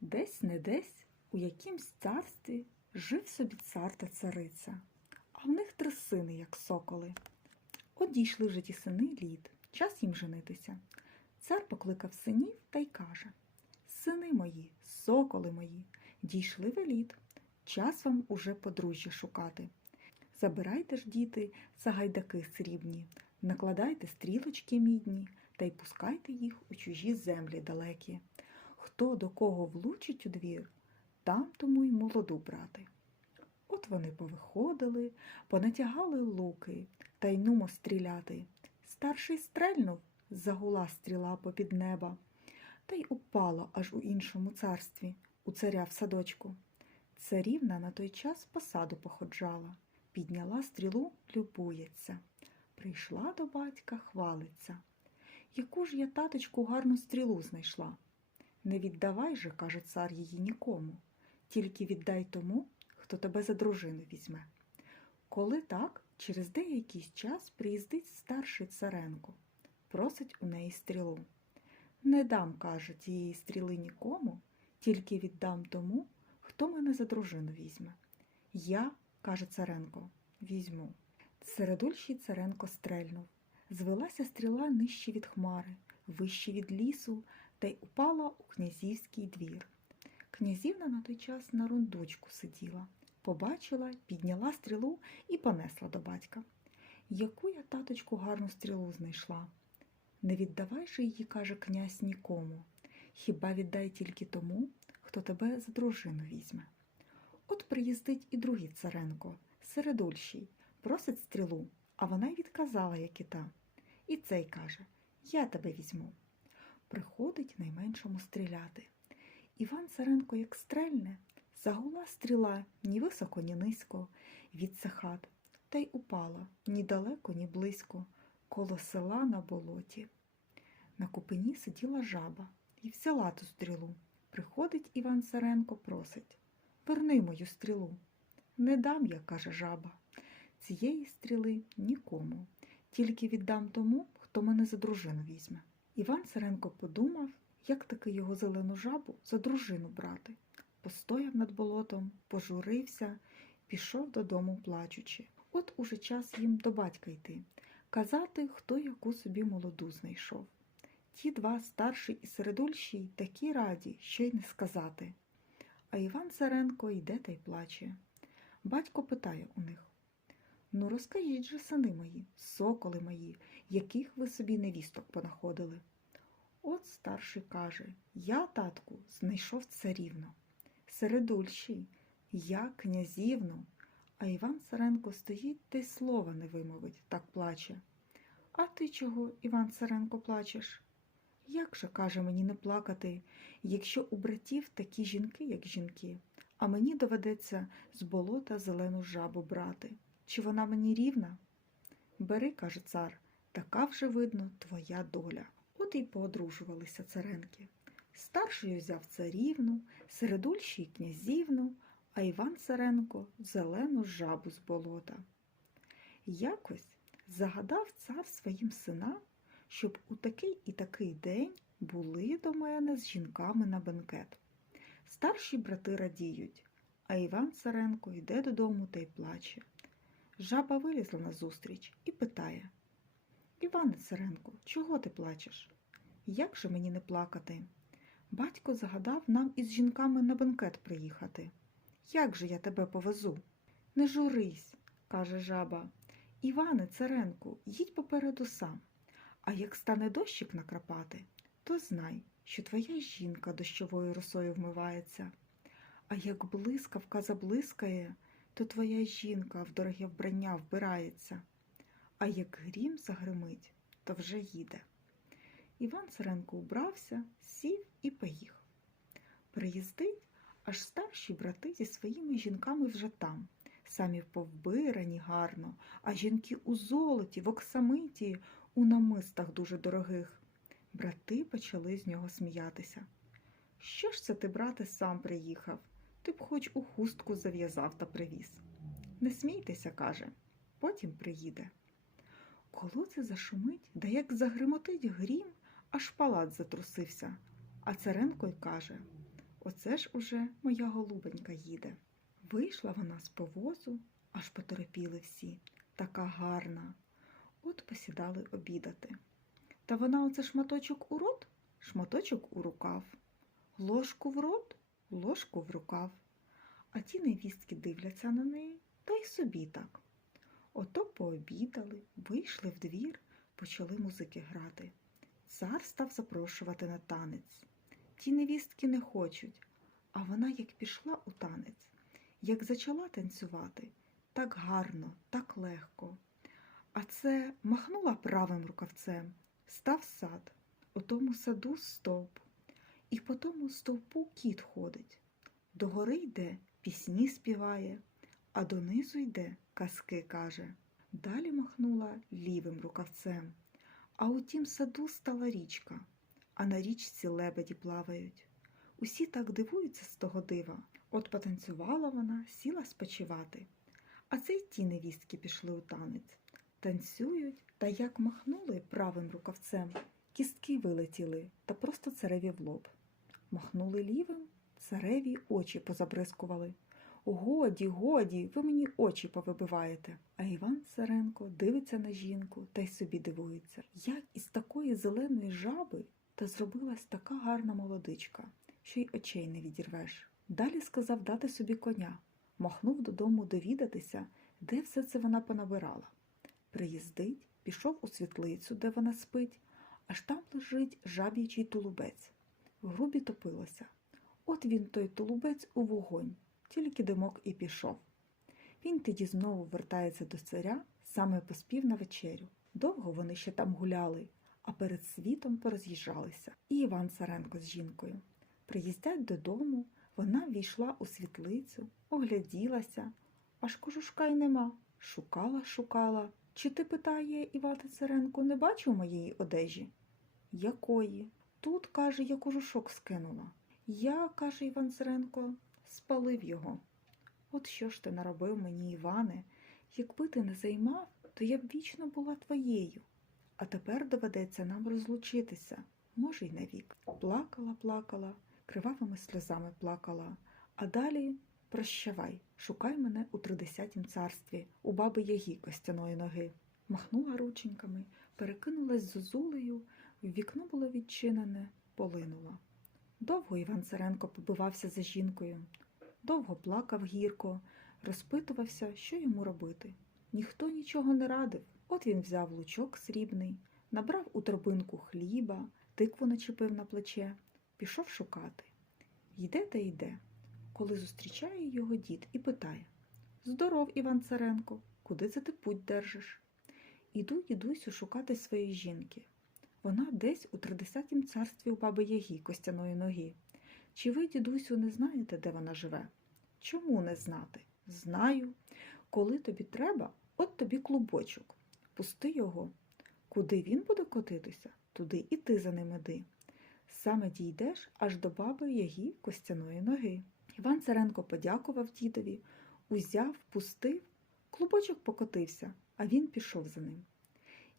Десь не десь у якимсь царстві жив собі цар та цариця, а в них три сини, як соколи. От дійшли вже ті сини літ, час їм женитися. Цар покликав синів та й каже: Сини мої, соколи мої, дійшли ви літ, час вам уже подружжя шукати. Забирайте ж, діти, сагайдаки срібні, накладайте стрілочки мідні та й пускайте їх у чужі землі далекі. Хто до кого влучить у двір, там тому й молоду брати. От вони повиходили, понатягали луки та й нумо стріляти. Старший стрельнув, загула стріла попід неба, та й упала аж у іншому царстві, у царя в садочку. Царівна на той час по саду походжала, підняла стрілу, любується. Прийшла до батька, хвалиться. Яку ж я, таточку, гарну стрілу знайшла. Не віддавай же, каже цар її нікому, тільки віддай тому, хто тебе за дружину візьме. Коли так, через деякий час приїздить старший царенко, просить у неї стрілу. Не дам, каже, тієї стріли нікому, тільки віддам тому, хто мене за дружину візьме. Я, каже царенко, візьму. Середульший царенко стрельнув. Звелася стріла нижче від хмари, вище від лісу, та й упала у князівський двір. Князівна на той час на рундучку сиділа, побачила, підняла стрілу і понесла до батька. Яку я, таточку, гарну стрілу знайшла. Не віддавай же її, каже князь, нікому. Хіба віддай тільки тому, хто тебе за дружину візьме. От приїздить і другий царенко, середульший, просить стрілу, а вона й відказала, як і та. І цей каже Я тебе візьму. Приходить найменшому стріляти. Іван Царенко, як стрельне, загула стріла ні високо, ні низько від цехат, та й упала ні далеко, ні близько, коло села на болоті. На купині сиділа жаба і взяла ту стрілу. Приходить Іван Царенко, просить Верни мою стрілу. Не дам я, каже жаба. Цієї стріли нікому, тільки віддам тому, хто мене за дружину візьме. Іван Царенко подумав, як таки його зелену жабу за дружину брати. Постояв над болотом, пожурився, пішов додому плачучи. От уже час їм до батька йти, казати, хто яку собі молоду знайшов. Ті два старший і середульший такі раді, що й не сказати. А Іван Царенко йде та й плаче. Батько питає у них Ну, розкажіть же, сини мої, соколи мої, яких ви собі невісток понаходили. От старший каже Я, татку, знайшов царівну. Середульший, я князівну. А Іван Царенко стоїть та й слова не вимовить, так плаче. А ти чого, Іван Царенко, плачеш? Як же, каже мені, не плакати, якщо у братів такі жінки, як жінки, а мені доведеться з болота зелену жабу брати. Чи вона мені рівна? Бери, каже цар, така вже видно твоя доля. От і поодружувалися царенки. Старший взяв царівну, середульший князівну, а Іван Царенко зелену жабу з болота. Якось загадав цар своїм синам, щоб у такий і такий день були до мене з жінками на бенкет. Старші брати радіють, а Іван Царенко йде додому та й плаче. Жаба вилізла назустріч і питає Іване Царенко, чого ти плачеш? Як же мені не плакати? Батько загадав нам із жінками на бенкет приїхати. Як же я тебе повезу? Не журись, каже жаба. Іване Царенку, їдь попереду сам. А як стане дощик накрапати, то знай, що твоя жінка дощовою росою вмивається. А як блискавка заблискає, то твоя жінка в дороге вбрання вбирається, а як грім загримить, то вже їде. Іван Царенко убрався, сів і поїхав. Приїздить, аж старші брати зі своїми жінками вже там, самі повбирані гарно, а жінки у золоті, в оксамиті, у намистах дуже дорогих. Брати почали з нього сміятися. Що ж це ти, брате, сам приїхав? Ти б хоч у хустку зав'язав та привіз. Не смійтеся, каже, потім приїде. Коли це зашумить, да як загримотить грім, аж палац затрусився. А Царенко й каже Оце ж уже моя голубенька їде. Вийшла вона з повозу, аж поторопіли всі. Така гарна. От посідали обідати. Та вона оце шматочок у рот, шматочок у рукав, ложку в рот, ложку в рукав. А ті невістки дивляться на неї, та й собі так. Ото пообідали, вийшли в двір, почали музики грати. Цар став запрошувати на танець. Ті невістки не хочуть, а вона як пішла у танець, як зачала танцювати, так гарно, так легко. А це махнула правим рукавцем, став сад, у тому саду стовп, і по тому стовпу кіт ходить. Догори йде, пісні співає, а донизу йде, казки каже. Далі махнула лівим рукавцем, а у тім саду стала річка, а на річці лебеді плавають. Усі так дивуються з того дива. От потанцювала вона, сіла спочивати. А це й ті невістки пішли у танець. Танцюють, та як махнули правим рукавцем, кістки вилетіли та просто цареві в лоб. Махнули лівим, цареві очі позабризкували. Годі, годі, ви мені очі повибиваєте. А Іван Царенко дивиться на жінку та й собі дивується, як із такої зеленої жаби та зробилась така гарна молодичка, що й очей не відірвеш. Далі сказав дати собі коня, махнув додому довідатися, де все це вона понабирала. Приїздить, пішов у світлицю, де вона спить, аж там лежить жаб'ячий тулубець. В грубі топилося. От він той тулубець у вогонь, тільки димок і пішов. Він тоді знову вертається до царя, саме поспів на вечерю. Довго вони ще там гуляли, а перед світом пороз'їжджалися. І Іван Царенко з жінкою. Приїздять додому, вона війшла у світлицю, огляділася, аж кожушка й нема. Шукала, шукала. Чи ти, питає Іван Царенко, не бачив моєї одежі? Якої? Тут, каже, я кожушок скинула. Я, каже Іван Царенко, спалив його. От що ж ти наробив мені, Іване? Якби ти не займав, то я б вічно була твоєю. А тепер доведеться нам розлучитися, може, й навік. Плакала, плакала, кривавими сльозами плакала, а далі прощавай, шукай мене у тридесятім царстві, у баби Ягі костяної ноги. Махнула рученьками, перекинулась зозулею, в вікно було відчинене, полинула. Довго Іван Царенко побивався за жінкою, довго плакав гірко, розпитувався, що йому робити. Ніхто нічого не радив. От він взяв лучок срібний, набрав у торбинку хліба, тикву начепив на плече, пішов шукати. Йде та йде, коли зустрічає його дід і питає Здоров, Іван Царенко, куди це ти путь держиш? Іду, дідусю, шукати своєї жінки. Вона десь у тридесятім царстві у баби Ягі костяної ноги. Чи ви, дідусю, не знаєте, де вона живе? Чому не знати? Знаю. Коли тобі треба, от тобі клубочок. Пусти його. Куди він буде котитися, туди і ти за ним іди. Саме дійдеш аж до баби Ягі костяної ноги. Іван Царенко подякував дідові, узяв, пустив, клубочок покотився, а він пішов за ним.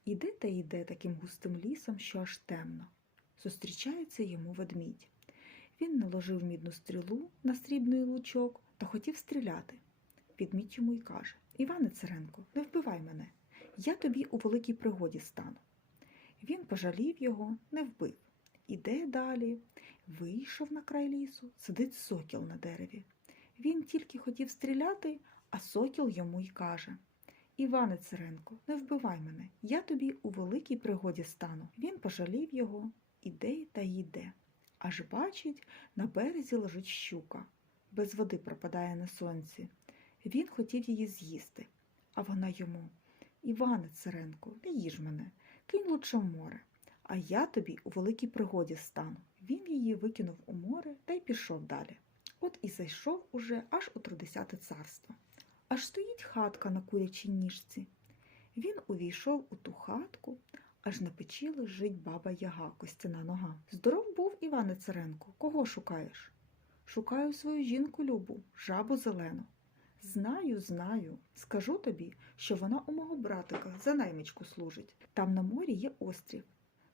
Іде та йде таким густим лісом, що аж темно. Зустрічається йому ведмідь. Він наложив мідну стрілу на срібний лучок та хотів стріляти. Ведмідь йому й каже Іване Царенко, не вбивай мене, я тобі у великій пригоді стану. Він пожалів його, не вбив. Іде далі, вийшов на край лісу, сидить сокіл на дереві. Він тільки хотів стріляти, а сокіл йому й каже Іване Царенко, не вбивай мене, я тобі у великій пригоді стану. Він пожалів його, іде та йде. Аж бачить, на березі лежить щука, без води пропадає на сонці. Він хотів її з'їсти, а вона йому Іване Царенко, не їж мене, кинь лучше в море, а я тобі у великій пригоді стану. Він її викинув у море та й пішов далі. От і зайшов уже аж у тридесяте царство. Аж стоїть хатка на курячій ніжці. Він увійшов у ту хатку, аж на печі лежить баба Яга, костяна нога. Здоров був, Іване Царенко, кого шукаєш? Шукаю свою жінку Любу, жабу зелену. Знаю, знаю. Скажу тобі, що вона у мого братика за наймичку служить. Там на морі є острів,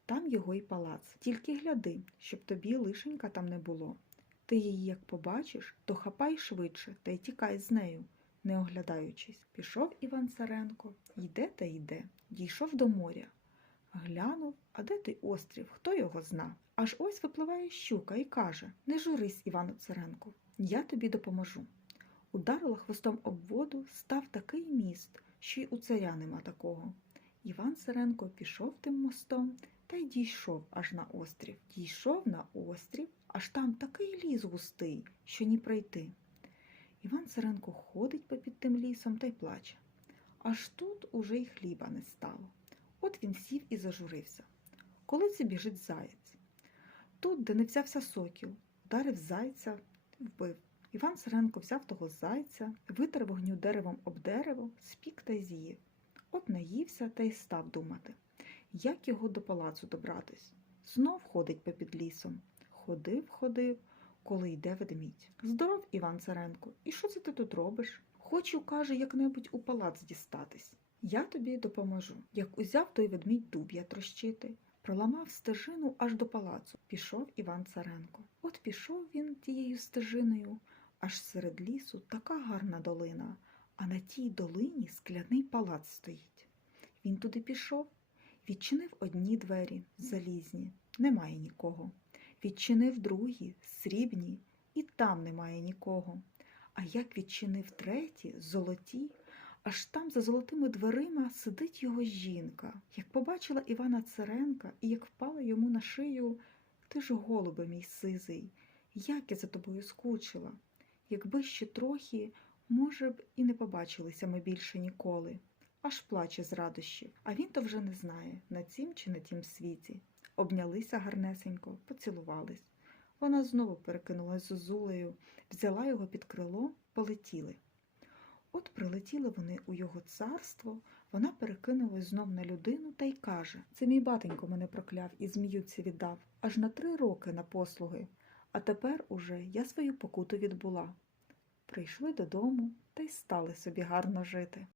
там його й палац. Тільки гляди, щоб тобі лишенька там не було. Ти її як побачиш, то хапай швидше та й тікай з нею, не оглядаючись. Пішов Іван Царенко, йде та йде, дійшов до моря. Глянув, а де той острів, хто його зна? Аж ось випливає щука і каже Не журись, Івану Царенко, я тобі допоможу. Ударила хвостом об воду, став такий міст, що й у царя нема такого. Іван Царенко пішов тим мостом та й дійшов аж на острів. Дійшов на острів, аж там такий ліс густий, що ні пройти. Іван Царенко ходить попід тим лісом та й плаче. Аж тут уже й хліба не стало. От він сів і зажурився. Коли це біжить заєць? Тут, де не взявся сокіл, вдарив зайця, вбив. Іван Царенко взяв того зайця, витер вогню деревом об дерево, спік та й з'їв. От наївся та й став думати, як його до палацу добратись. Знов ходить попід лісом. Ходив, ходив, коли йде ведмідь. Здоров, Іван Царенко, і що це ти тут робиш? Хочу, каже, як-небудь у палац дістатись. Я тобі допоможу. Як узяв той ведмідь дуб'я трощити, проламав стежину аж до палацу. Пішов Іван Царенко. От пішов він тією стежиною, аж серед лісу така гарна долина, а на тій долині скляний палац стоїть. Він туди пішов, відчинив одні двері, залізні, немає нікого. Відчинив другі, срібні, і там немає нікого. А як відчинив треті, золоті, аж там за золотими дверима сидить його жінка. Як побачила Івана Царенка і як впала йому на шию, ти ж голубе мій сизий, як я за тобою скучила. Якби ще трохи, може б, і не побачилися ми більше ніколи. Аж плаче з радощів, а він то вже не знає, на цім чи на тім світі. Обнялися гарнесенько, поцілувались. Вона знову перекинулась зозулею, взяла його під крило, полетіли. От прилетіли вони у його царство, вона перекинулась знов на людину та й каже Це мій батенько мене прокляв і зміюці віддав аж на три роки на послуги, а тепер уже я свою покуту відбула. Прийшли додому та й стали собі гарно жити.